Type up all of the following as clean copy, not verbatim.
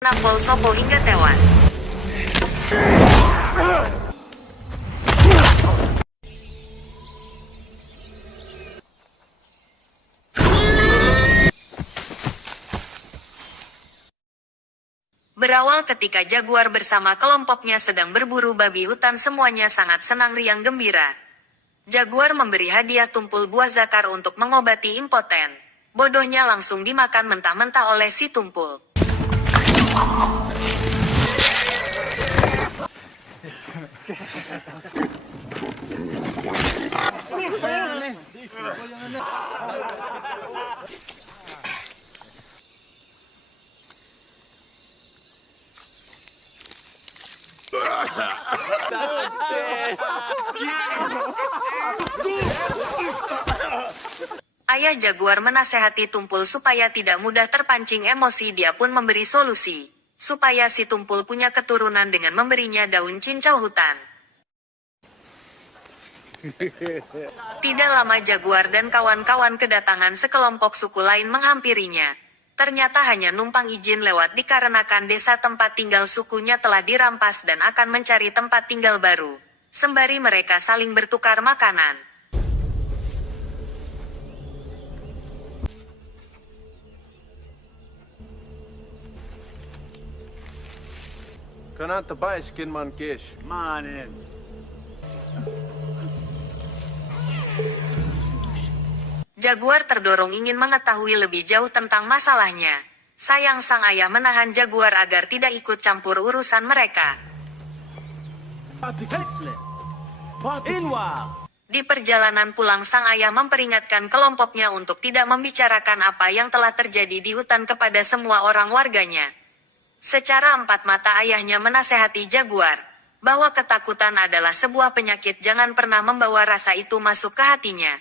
Nampol Sopo hingga tewas. Berawal ketika Jaguar bersama kelompoknya sedang berburu babi hutan, semuanya sangat senang riang gembira. Jaguar memberi hadiah tumpul buah zakar untuk mengobati impoten. Bodohnya langsung dimakan mentah-mentah oleh si tumpul. Ayah Jaguar menasehati Tumpul supaya tidak mudah terpancing emosi. Dia pun memberi solusi, supaya si Tumpul punya keturunan dengan memberinya daun cincau hutan. Tidak lama Jaguar dan kawan-kawan kedatangan sekelompok suku lain menghampirinya. Ternyata hanya numpang izin lewat dikarenakan desa tempat tinggal sukunya telah dirampas dan akan mencari tempat tinggal baru. Sembari mereka saling bertukar makanan. Kananta baiskin man kish. Manen. Jaguar terdorong ingin mengetahui lebih jauh tentang masalahnya. Sayang sang ayah menahan Jaguar agar tidak ikut campur urusan mereka. Di perjalanan pulang sang ayah memperingatkan kelompoknya untuk tidak membicarakan apa yang telah terjadi di hutan kepada semua orang warganya. Secara empat mata ayahnya menasehati Jaguar bahwa ketakutan adalah sebuah penyakit, jangan pernah membawa rasa itu masuk ke hatinya.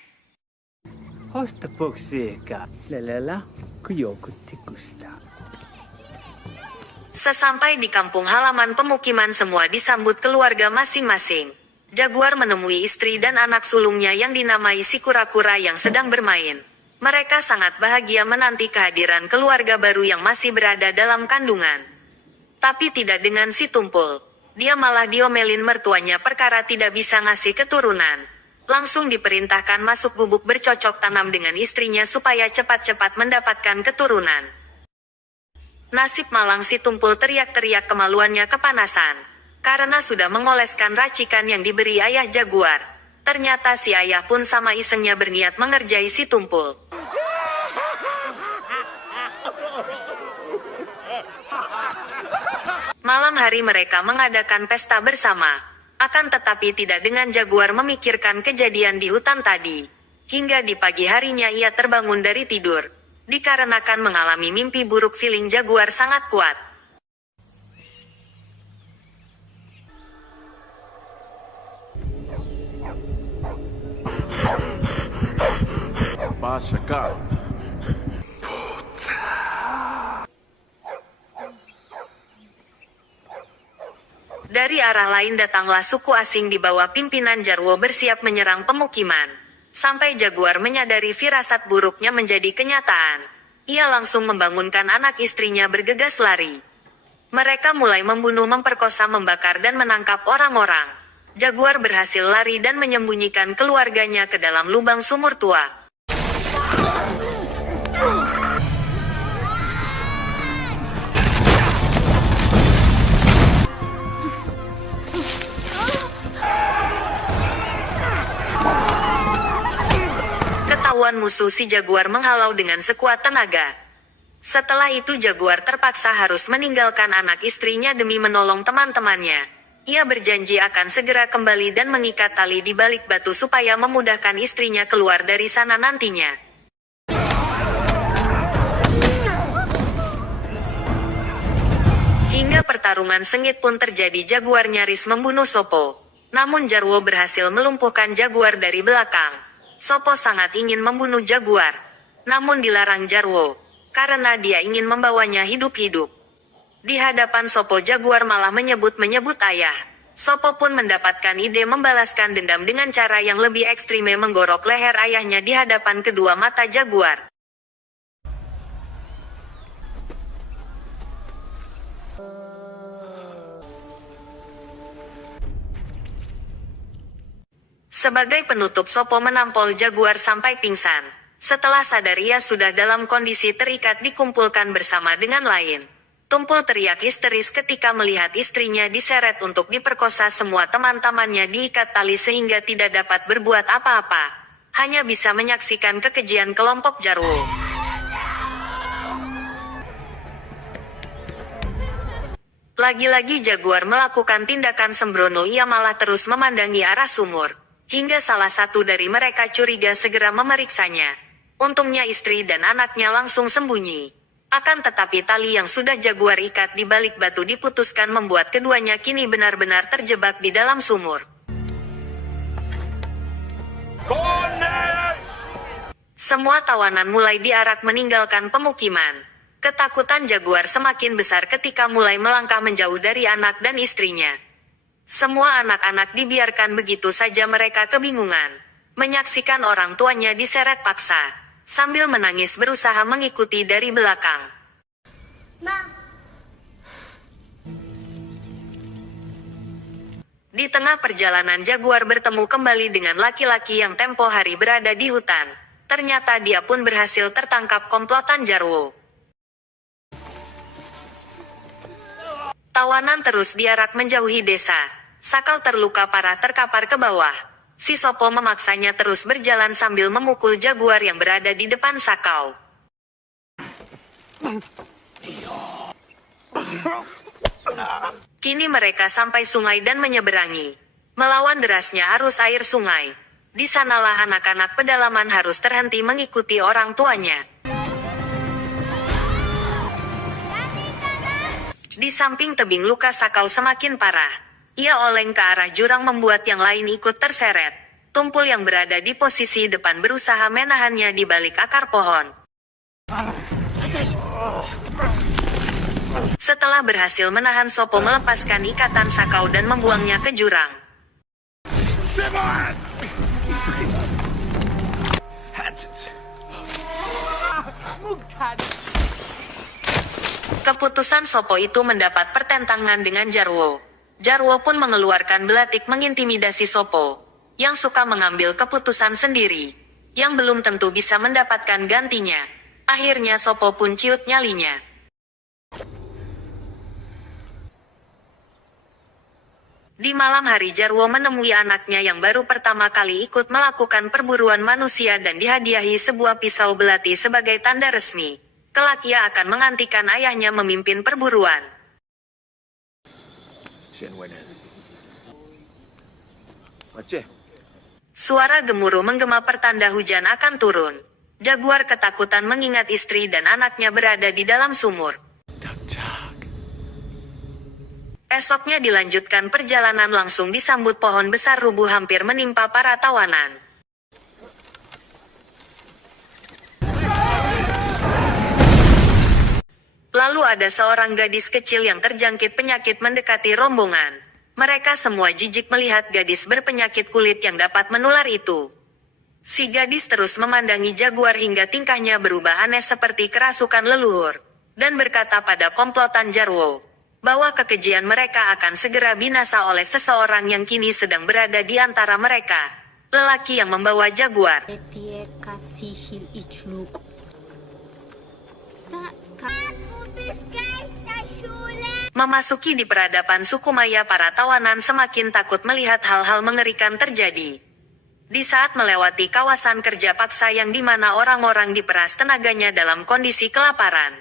Sesampai di kampung halaman pemukiman, semua disambut keluarga masing-masing. Jaguar menemui istri dan anak sulungnya yang dinamai si kura-kura yang sedang bermain. Mereka sangat bahagia menanti kehadiran keluarga baru yang masih berada dalam kandungan. Tapi tidak dengan si Tumpul. Dia malah diomelin mertuanya perkara tidak bisa ngasih keturunan. Langsung diperintahkan masuk gubuk bercocok tanam dengan istrinya supaya cepat-cepat mendapatkan keturunan. Nasib malang si Tumpul, teriak-teriak kemaluannya kepanasan. Karena sudah mengoleskan racikan yang diberi ayah Jaguar. Ternyata si ayah pun sama isengnya berniat mengerjai si Tumpul. Malam hari mereka mengadakan pesta bersama. Akan tetapi tidak dengan Jaguar memikirkan kejadian di hutan tadi. Hingga di pagi harinya ia terbangun dari tidur. Dikarenakan mengalami mimpi buruk, feeling Jaguar sangat kuat. Pasaka. Dari arah lain datanglah suku asing di bawah pimpinan Jarwo bersiap menyerang pemukiman. Sampai Jaguar menyadari firasat buruknya menjadi kenyataan. Ia langsung membangunkan anak istrinya bergegas lari. Mereka mulai membunuh, memperkosa, membakar dan menangkap orang-orang. Jaguar berhasil lari dan menyembunyikan keluarganya ke dalam lubang sumur tua. Ketahuan musuh, si Jaguar menghalau dengan sekuat tenaga. Setelah itu Jaguar terpaksa harus meninggalkan anak istrinya demi menolong teman-temannya. Ia berjanji akan segera kembali dan mengikat tali di balik batu supaya memudahkan istrinya keluar dari sana nantinya. Hingga pertarungan sengit pun terjadi. Jaguar nyaris membunuh Sopo. Namun Jarwo berhasil melumpuhkan Jaguar dari belakang. Sopo sangat ingin membunuh Jaguar. Namun dilarang Jarwo. Karena dia ingin membawanya hidup-hidup. Di hadapan Sopo, Jaguar malah menyebut-menyebut ayah. Sopo pun mendapatkan ide membalaskan dendam dengan cara yang lebih ekstrim, menggorok leher ayahnya di hadapan kedua mata Jaguar. Sebagai penutup, Sopo menampol Jaguar sampai pingsan. Setelah sadar ia sudah dalam kondisi terikat dikumpulkan bersama dengan lain. Tumpul teriak histeris ketika melihat istrinya diseret untuk diperkosa. Semua teman-temannya diikat tali sehingga tidak dapat berbuat apa-apa. Hanya bisa menyaksikan kekejian kelompok Jarwo. Lagi-lagi Jaguar melakukan tindakan sembrono, ia malah terus memandangi arah sumur. Hingga salah satu dari mereka curiga segera memeriksanya. Untungnya istri dan anaknya langsung sembunyi. Akan tetapi tali yang sudah Jaguar ikat di balik batu diputuskan membuat keduanya kini benar-benar terjebak di dalam sumur. Semua tawanan mulai diarak meninggalkan pemukiman. Ketakutan Jaguar semakin besar ketika mulai melangkah menjauh dari anak dan istrinya. Semua anak-anak dibiarkan begitu saja, mereka kebingungan. Menyaksikan orang tuanya diseret paksa. Sambil menangis berusaha mengikuti dari belakang. Ma. Di tengah perjalanan Jaguar bertemu kembali dengan laki-laki yang tempo hari berada di hutan. Ternyata dia pun berhasil tertangkap komplotan Jarwo. Tawanan terus diarak menjauhi desa. Sakau terluka parah terkapar ke bawah. Si Sopo memaksanya terus berjalan sambil memukul Jaguar yang berada di depan Sakau. Kini mereka sampai sungai dan menyeberangi. Melawan derasnya arus air sungai. Di sanalah anak-anak pedalaman harus terhenti mengikuti orang tuanya. Di samping tebing luka Sakau semakin parah. Ia oleng ke arah jurang membuat yang lain ikut terseret. Tumpul yang berada di posisi depan berusaha menahannya di balik akar pohon. Setelah berhasil menahan, Sopo melepaskan ikatan Sakau dan membuangnya ke jurang. Keputusan Sopo itu mendapat pertentangan dengan Jarwo. Jarwo pun mengeluarkan belatik mengintimidasi Sopo, yang suka mengambil keputusan sendiri, yang belum tentu bisa mendapatkan gantinya. Akhirnya Sopo pun ciut nyalinya. Di malam hari Jarwo menemui anaknya yang baru pertama kali ikut melakukan perburuan manusia dan dihadiahi sebuah pisau belati sebagai tanda resmi. Kelak ia akan mengantikan ayahnya memimpin perburuan. Suara gemuruh menggema pertanda hujan akan turun. Jaguar ketakutan mengingat istri dan anaknya berada di dalam sumur. Esoknya dilanjutkan perjalanan langsung disambut pohon besar rubuh hampir menimpa para tawanan. Lalu ada seorang gadis kecil yang terjangkit penyakit mendekati rombongan. Mereka semua jijik melihat gadis berpenyakit kulit yang dapat menular itu. Si gadis terus memandangi Jaguar hingga tingkahnya berubah aneh seperti kerasukan leluhur. Dan berkata pada komplotan Jarwo, bahwa kekejian mereka akan segera binasa oleh seseorang yang kini sedang berada di antara mereka. Lelaki yang membawa Jaguar. Memasuki di peradaban suku Maya, para tawanan semakin takut melihat hal-hal mengerikan terjadi. Di saat melewati kawasan kerja paksa yang dimana orang-orang diperas tenaganya dalam kondisi kelaparan.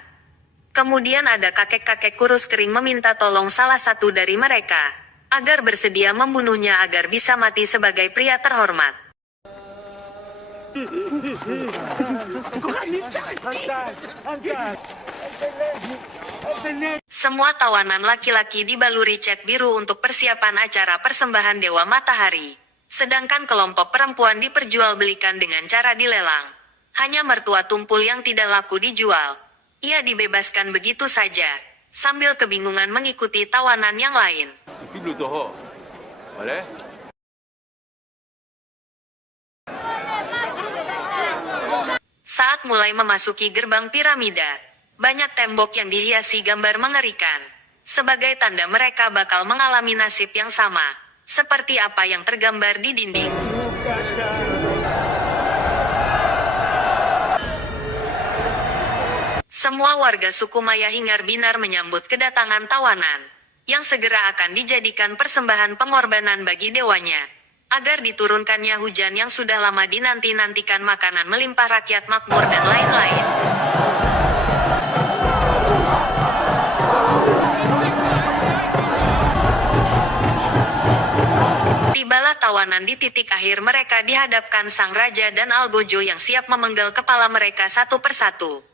Kemudian ada kakek-kakek kurus kering meminta tolong salah satu dari mereka, agar bersedia membunuhnya agar bisa mati sebagai pria terhormat. Semua tawanan laki-laki dibaluri cat biru untuk persiapan acara persembahan Dewa Matahari. Sedangkan kelompok perempuan diperjualbelikan dengan cara dilelang. Hanya mertua Tumpul yang tidak laku dijual. Ia dibebaskan begitu saja, sambil kebingungan mengikuti tawanan yang lain. Saat mulai memasuki gerbang piramida, banyak tembok yang dihiasi gambar mengerikan. Sebagai tanda mereka bakal mengalami nasib yang sama, seperti apa yang tergambar di dinding. Semua warga suku Maya hingar-bingar menyambut kedatangan tawanan, yang segera akan dijadikan persembahan pengorbanan bagi dewanya, agar diturunkannya hujan yang sudah lama dinanti-nantikan, makanan melimpah, rakyat makmur, dan lain-lain. Tibalah tawanan di titik akhir, mereka dihadapkan sang raja dan algojo yang siap memenggal kepala mereka satu persatu.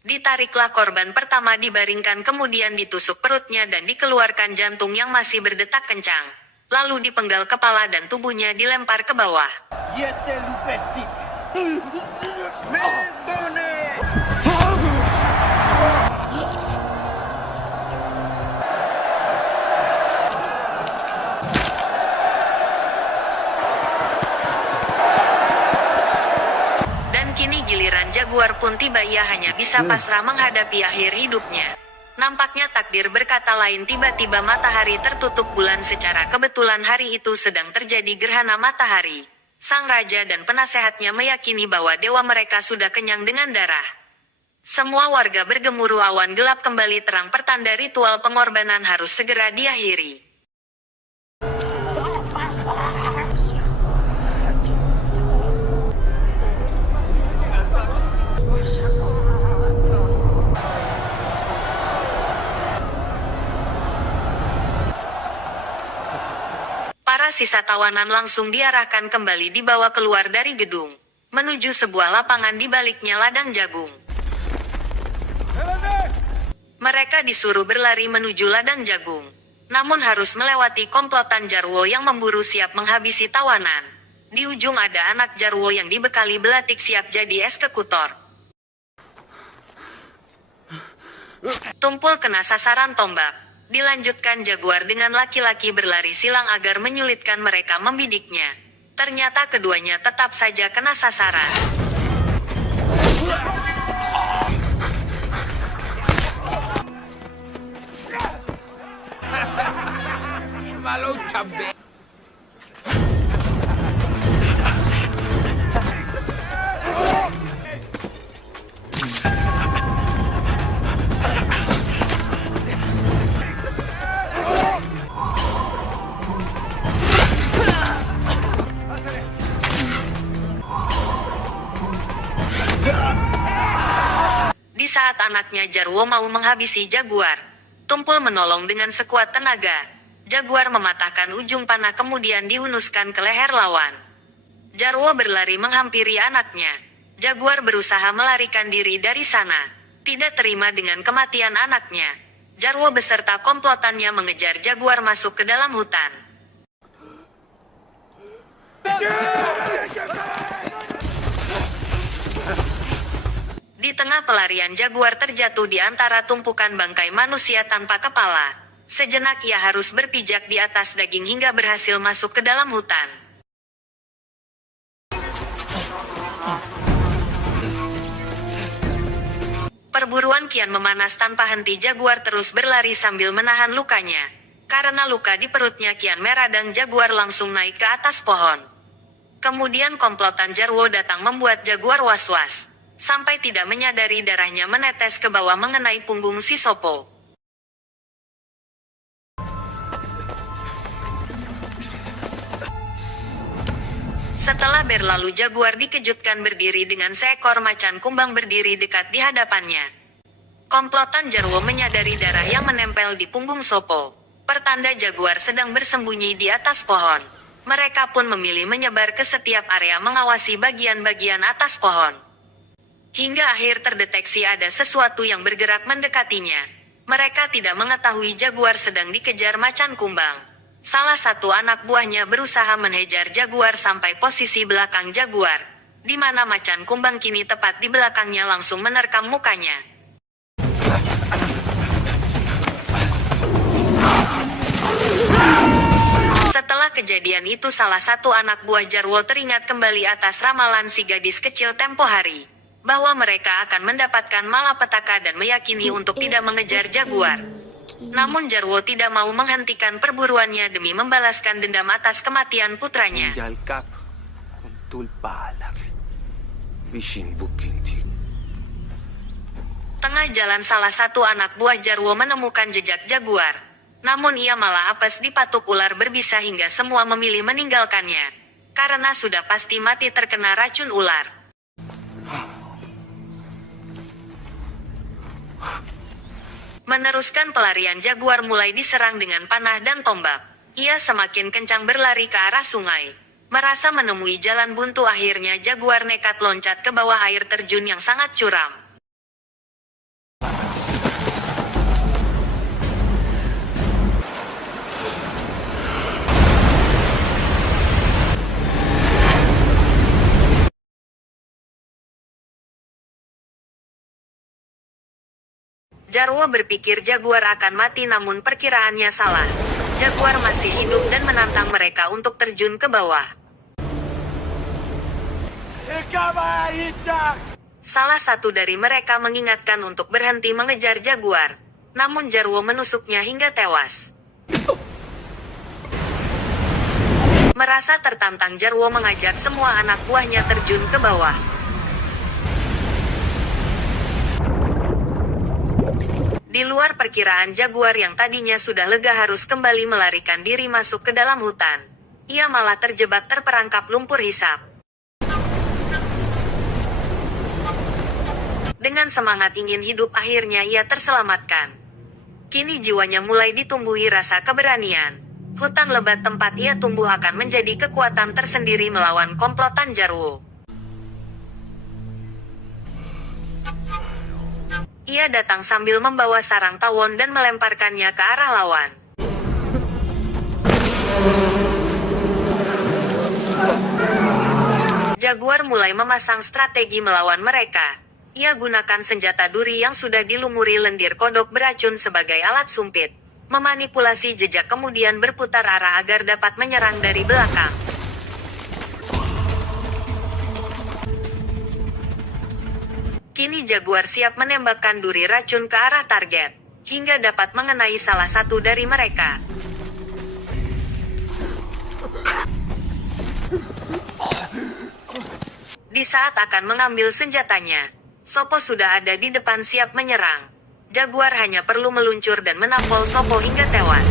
Ditariklah korban pertama, dibaringkan, kemudian ditusuk perutnya dan dikeluarkan jantung yang masih berdetak kencang. Lalu dipenggal kepala dan tubuhnya dilempar ke bawah. Kini giliran Jaguar pun tiba, ia hanya bisa pasrah menghadapi akhir hidupnya. Nampaknya takdir berkata lain. Tiba-tiba matahari tertutup bulan. Secara kebetulan hari itu sedang terjadi gerhana matahari. Sang raja dan penasehatnya meyakini bahwa dewa mereka sudah kenyang dengan darah. Semua warga bergemuruh, awan gelap kembali terang, pertanda ritual pengorbanan harus segera diakhiri. Para sisa tawanan langsung diarahkan kembali, dibawa keluar dari gedung, menuju sebuah lapangan di baliknya ladang jagung. Mereka disuruh berlari menuju ladang jagung, namun harus melewati komplotan Jarwo yang memburu siap menghabisi tawanan. Di ujung ada anak Jarwo yang dibekali belatik siap jadi eksekutor. Tumpul kena sasaran tombak. Dilanjutkan Jaguar dengan laki-laki berlari silang agar menyulitkan mereka membidiknya. Ternyata keduanya tetap saja kena sasaran. Malu cabe. Di saat anaknya Jarwo mau menghabisi Jaguar, Tumpul menolong dengan sekuat tenaga. Jaguar mematahkan ujung panah kemudian dihunuskan ke leher lawan. Jarwo berlari menghampiri anaknya. Jaguar berusaha melarikan diri dari sana. Tidak terima dengan kematian anaknya, Jarwo beserta komplotannya mengejar Jaguar masuk ke dalam hutan. Di tengah pelarian, Jaguar terjatuh di antara tumpukan bangkai manusia tanpa kepala. Sejenak ia harus berpijak di atas daging hingga berhasil masuk ke dalam hutan. Perburuan kian memanas tanpa henti. Jaguar terus berlari sambil menahan lukanya. Karena luka di perutnya kian merah dan Jaguar langsung naik ke atas pohon. Kemudian komplotan Jarwo datang membuat Jaguar was-was. Sampai tidak menyadari darahnya menetes ke bawah mengenai punggung si Sopo. Setelah berlalu, Jaguar dikejutkan berdiri dengan seekor macan kumbang berdiri dekat di hadapannya. Komplotan Jarwo menyadari darah yang menempel di punggung Sopo. Pertanda Jaguar sedang bersembunyi di atas pohon. Mereka pun memilih menyebar ke setiap area mengawasi bagian-bagian atas pohon. Hingga akhir terdeteksi ada sesuatu yang bergerak mendekatinya. Mereka tidak mengetahui Jaguar sedang dikejar macan kumbang. Salah satu anak buahnya berusaha mengejar Jaguar sampai posisi belakang Jaguar, di mana macan kumbang kini tepat di belakangnya langsung menerkam mukanya. Setelah kejadian itu, salah satu anak buah Jarwo teringat kembali atas ramalan si gadis kecil tempo hari, bahwa mereka akan mendapatkan malapetaka dan meyakini untuk tidak mengejar Jaguar. Namun Jarwo tidak mau menghentikan perburuannya demi membalaskan dendam atas kematian putranya. Jalkap untuk balak. Bishin bukinti. Tengah jalan salah satu anak buah Jarwo menemukan jejak jaguar. Namun ia malah apes dipatuk ular berbisa hingga semua memilih meninggalkannya. Karena sudah pasti mati terkena racun ular. Meneruskan pelarian jaguar mulai diserang dengan panah dan tombak. Ia semakin kencang berlari ke arah sungai. Merasa menemui jalan buntu akhirnya jaguar nekat loncat ke bawah air terjun yang sangat curam. Jarwo berpikir jaguar akan mati namun perkiraannya salah. Jaguar masih hidup dan menantang mereka untuk terjun ke bawah. Salah satu dari mereka mengingatkan untuk berhenti mengejar jaguar. Namun Jarwo menusuknya hingga tewas. Merasa tertantang, Jarwo mengajak semua anak buahnya terjun ke bawah. Di luar perkiraan jaguar yang tadinya sudah lega harus kembali melarikan diri masuk ke dalam hutan. Ia malah terjebak terperangkap lumpur hisap. Dengan semangat ingin hidup akhirnya ia terselamatkan. Kini jiwanya mulai ditumbuhi rasa keberanian. Hutan lebat tempat ia tumbuh akan menjadi kekuatan tersendiri melawan komplotan Jarwo. Ia datang sambil membawa sarang tawon dan melemparkannya ke arah lawan. Jaguar mulai memasang strategi melawan mereka. Ia gunakan senjata duri yang sudah dilumuri lendir kodok beracun sebagai alat sumpit. Memanipulasi jejak kemudian berputar arah agar dapat menyerang dari belakang. Kini jaguar siap menembakkan duri racun ke arah target, hingga dapat mengenai salah satu dari mereka. Di saat akan mengambil senjatanya, Sopo sudah ada di depan siap menyerang. Jaguar hanya perlu meluncur dan menampol Sopo hingga tewas.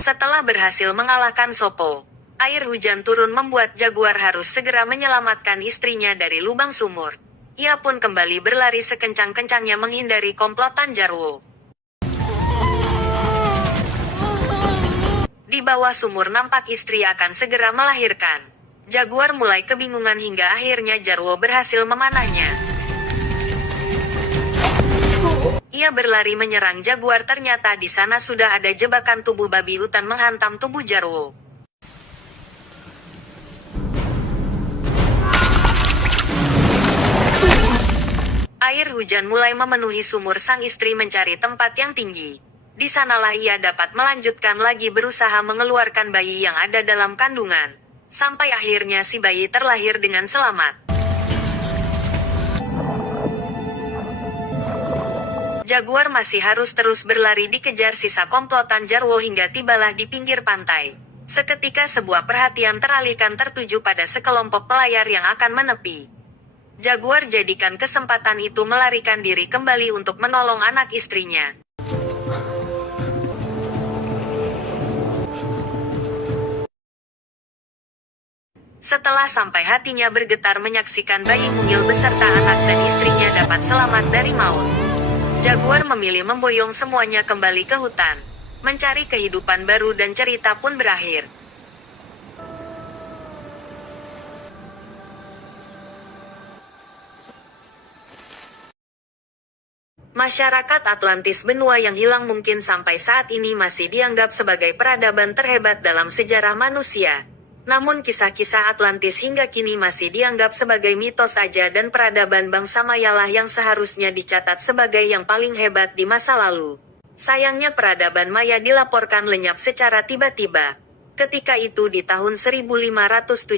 Setelah berhasil mengalahkan Sopo, air hujan turun membuat jaguar harus segera menyelamatkan istrinya dari lubang sumur. Ia pun kembali berlari sekencang-kencangnya menghindari komplotan Jarwo. Di bawah sumur nampak istri akan segera melahirkan. Jaguar mulai kebingungan hingga akhirnya Jarwo berhasil memanahnya. Ia berlari menyerang jaguar, ternyata di sana sudah ada jebakan tubuh babi hutan menghantam tubuh Jarwo. Air hujan mulai memenuhi sumur, sang istri mencari tempat yang tinggi. Di sanalah ia dapat melanjutkan lagi berusaha mengeluarkan bayi yang ada dalam kandungan. Sampai akhirnya si bayi terlahir dengan selamat. Jaguar masih harus terus berlari dikejar sisa komplotan Jarwo hingga tibalah di pinggir pantai. Seketika sebuah perhatian teralihkan tertuju pada sekelompok pelayar yang akan menepi. Jaguar jadikan kesempatan itu melarikan diri kembali untuk menolong anak istrinya. Setelah sampai, hatinya bergetar menyaksikan bayi mungil beserta anak dan istrinya dapat selamat dari maut. Jaguar memilih memboyong semuanya kembali ke hutan, mencari kehidupan baru, dan cerita pun berakhir. Masyarakat Atlantis, benua yang hilang mungkin sampai saat ini masih dianggap sebagai peradaban terhebat dalam sejarah manusia. Namun kisah-kisah Atlantis hingga kini masih dianggap sebagai mitos saja, dan peradaban bangsa Mayalah yang seharusnya dicatat sebagai yang paling hebat di masa lalu. Sayangnya peradaban Maya dilaporkan lenyap secara tiba-tiba. Ketika itu di tahun 1517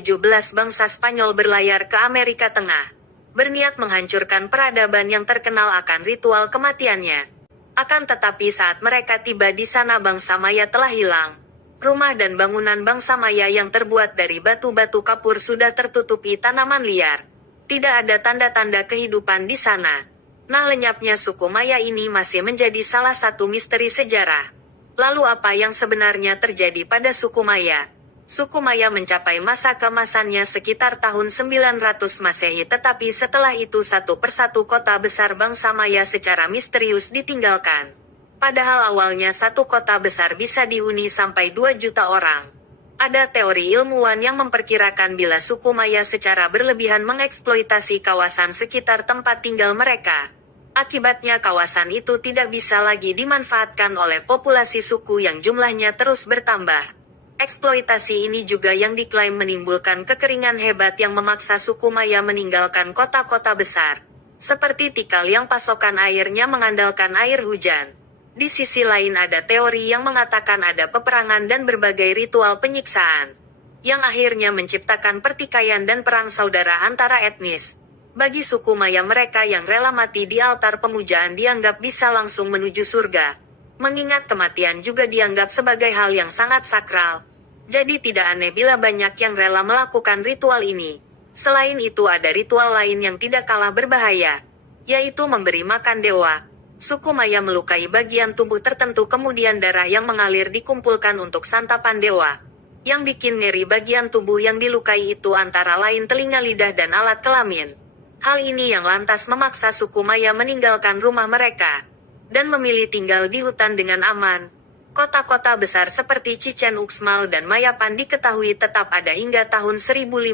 bangsa Spanyol berlayar ke Amerika Tengah. berniat menghancurkan peradaban yang terkenal akan ritual kematiannya. Akan tetapi saat mereka tiba di sana bangsa Maya telah hilang. Rumah dan bangunan bangsa Maya yang terbuat dari batu-batu kapur sudah tertutupi tanaman liar. Tidak ada tanda-tanda kehidupan di sana. Nah, lenyapnya suku Maya ini masih menjadi salah satu misteri sejarah. Lalu apa yang sebenarnya terjadi pada suku Maya? Suku Maya mencapai masa keemasannya sekitar tahun 900 Masehi, tetapi setelah itu satu persatu kota besar bangsa Maya secara misterius ditinggalkan. Padahal awalnya satu kota besar bisa dihuni sampai 2 juta orang. Ada teori ilmuwan yang memperkirakan bila suku Maya secara berlebihan mengeksploitasi kawasan sekitar tempat tinggal mereka. Akibatnya kawasan itu tidak bisa lagi dimanfaatkan oleh populasi suku yang jumlahnya terus bertambah. Eksploitasi ini juga yang diklaim menimbulkan kekeringan hebat yang memaksa suku Maya meninggalkan kota-kota besar. Seperti Tikal yang pasokan airnya mengandalkan air hujan. Di sisi lain ada teori yang mengatakan ada peperangan dan berbagai ritual penyiksaan, yang akhirnya menciptakan pertikaian dan perang saudara antara etnis. Bagi suku Maya, mereka yang rela mati di altar pemujaan dianggap bisa langsung menuju surga. Mengingat kematian juga dianggap sebagai hal yang sangat sakral. Jadi tidak aneh bila banyak yang rela melakukan ritual ini. Selain itu ada ritual lain yang tidak kalah berbahaya, yaitu memberi makan dewa. Suku Maya melukai bagian tubuh tertentu, kemudian darah yang mengalir dikumpulkan untuk santapan dewa. Yang bikin ngeri bagian tubuh yang dilukai itu antara lain telinga, lidah, dan alat kelamin. Hal ini yang lantas memaksa suku Maya meninggalkan rumah mereka dan memilih tinggal di hutan dengan aman. Kota-kota besar seperti Chichen Uxmal dan Mayapan diketahui tetap ada hingga tahun 1500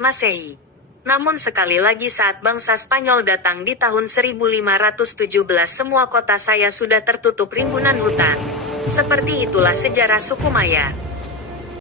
Masehi. Namun sekali lagi saat bangsa Spanyol datang di tahun 1517, semua kota saya sudah tertutup rimbunan hutan. Seperti itulah sejarah suku Maya.